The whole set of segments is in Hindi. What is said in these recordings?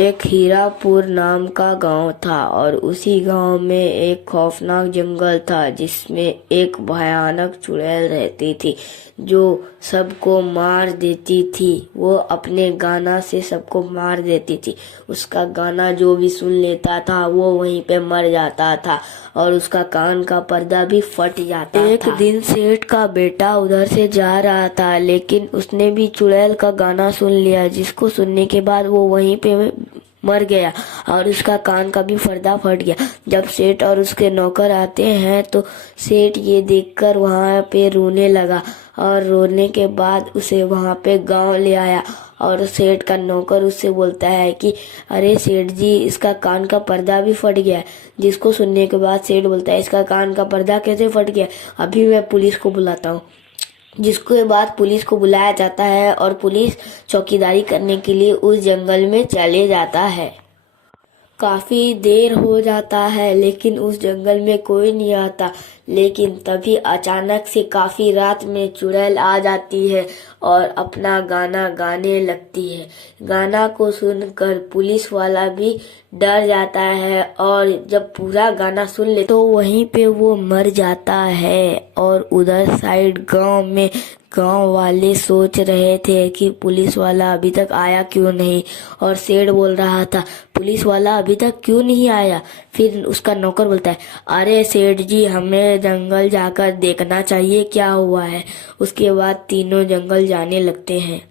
एक हीरापुर नाम का गांव था और उसी गांव में एक खौफनाक जंगल था जिसमें एक भयानक चुड़ैल रहती थी जो सबको मार देती थी। वो अपने गाना से सबको मार देती थी। उसका गाना जो भी सुन लेता था वो वहीं पे मर जाता था और उसका कान का पर्दा भी फट जाता था। एक दिन सेठ का बेटा उधर से जा रहा था लेकिन उसने भी चुड़ैल का गाना सुन लिया, जिसको सुनने के बाद वो वहीं पे मर गया और उसका कान का भी पर्दा फट गया। जब सेठ और उसके नौकर आते हैं तो सेठ ये देखकर वहाँ पे रोने लगा और रोने के बाद उसे वहाँ पे गांव ले आया और सेठ का नौकर उससे बोलता है कि अरे सेठ जी, इसका कान का पर्दा भी फट गया। जिसको सुनने के बाद सेठ बोलता है, इसका कान का पर्दा कैसे फट गया? अभी मैं पुलिस को बुलाता हूँ। जिसके बाद पुलिस को बुलाया जाता है और पुलिस चौकीदारी करने के लिए उस जंगल में चले जाता है। काफी देर हो जाता है लेकिन उस जंगल में कोई नहीं आता। लेकिन तभी अचानक से काफी रात में चुड़ैल आ जाती है और अपना गाना गाने लगती है। गाना को सुनकर पुलिस वाला भी डर जाता है और जब पूरा गाना सुन ले तो वहीं पे वो मर जाता है। और उधर साइड गांव में गांव वाले सोच रहे थे कि पुलिस वाला अभी तक आया क्यों नहीं, और सेठ बोल रहा था पुलिस वाला अभी तक क्यों नहीं आया। फिर उसका नौकर बोलता है, अरे सेठ जी, हमें जंगल जाकर देखना चाहिए क्या हुआ है। उसके बाद तीनों जंगल जाने लगते हैं।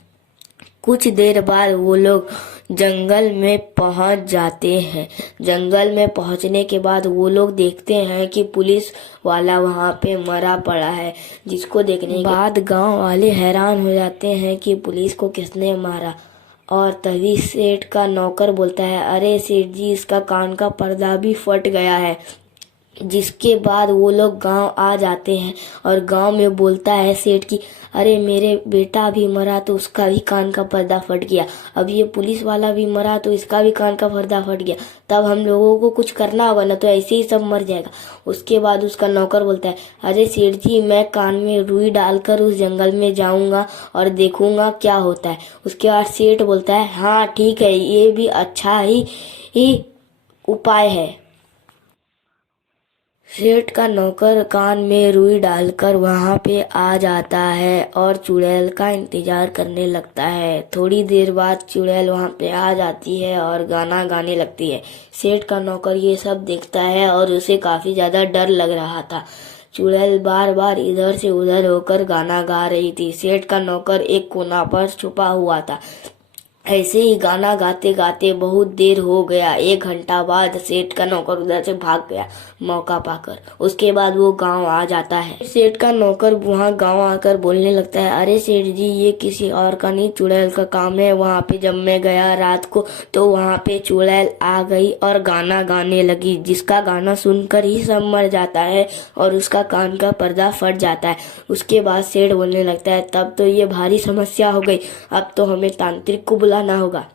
कुछ देर बाद वो लोग जंगल में पहुंच जाते हैं। जंगल में पहुंचने के बाद वो लोग देखते हैं कि पुलिस वाला वहां पे मरा पड़ा है, जिसको देखने के बाद गांव वाले हैरान हो जाते हैं कि पुलिस को किसने मारा। और तभी सेठ का नौकर बोलता है, अरे सेठ जी, इसका कान का पर्दा भी फट गया है। जिसके बाद वो लोग गांव आ जाते हैं और गांव में बोलता है सेठ की, अरे मेरे बेटा भी मरा तो उसका भी कान का पर्दा फट गया, अब ये पुलिस वाला भी मरा तो इसका भी कान का पर्दा फट गया। तब हम लोगों को कुछ करना होगा, ना तो ऐसे ही सब मर जाएगा। उसके बाद उसका नौकर बोलता है, अरे सेठ जी, मैं कान में रुई डालकर उस जंगल में जाऊंगा और देखूंगा क्या होता है। उसके बाद सेठ बोलता है, हाँ ठीक है, ये भी अच्छा ही उपाय है। सेठ का नौकर कान में रुई डालकर वहां पे आ जाता है और चुड़ैल का इंतजार करने लगता है। थोड़ी देर बाद चुड़ैल वहां पे आ जाती है और गाना गाने लगती है। सेठ का नौकर ये सब देखता है और उसे काफी ज्यादा डर लग रहा था। चुड़ैल बार बार इधर से उधर होकर गाना गा रही थी। सेठ का नौकर एक कोना पर छुपा हुआ था। ऐसे ही गाना गाते गाते बहुत देर हो गया। 1 घंटा बाद सेठ का नौकर उधर से भाग गया मौका पाकर। उसके बाद वो गांव आ जाता है। सेठ का नौकर वहाँ गांव आकर बोलने लगता है, अरे सेठ जी, ये किसी और का नहीं, चुड़ैल का काम है। वहाँ पे जब मैं गया रात को तो वहाँ पे चुड़ैल आ गई और गाना गाने लगी, जिसका गाना सुनकर ही सब मर जाता है और उसका कान का पर्दा फट जाता है। उसके बाद सेठ बोलने लगता है, तब तो ये भारी समस्या हो गई, अब तो हमें तांत्रिक को बुलाना होगा।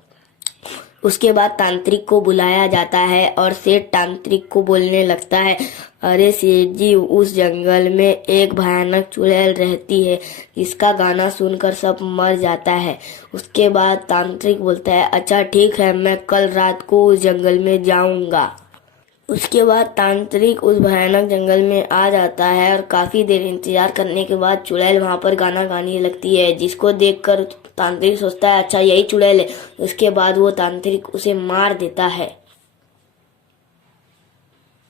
उसके बाद तांत्रिक को बुलाया जाता है और सेठ तांत्रिक को बोलने लगता है, अरे सेठ जी, उस जंगल में एक भयानक चुड़ैल रहती है जिसका गाना सुनकर सब मर जाता है। उसके बाद तांत्रिक बोलता है, अच्छा ठीक है, मैं कल रात को उस जंगल में जाऊंगा। उसके बाद तांत्रिक उस भयानक जंगल में आ जाता है और काफी देर इंतजार करने के बाद चुड़ैल वहां पर गाना गाने लगती है, जिसको देखकर तांत्रिक सोचता है, अच्छा यही चुड़ैल है। उसके बाद वो तांत्रिक उसे मार देता है।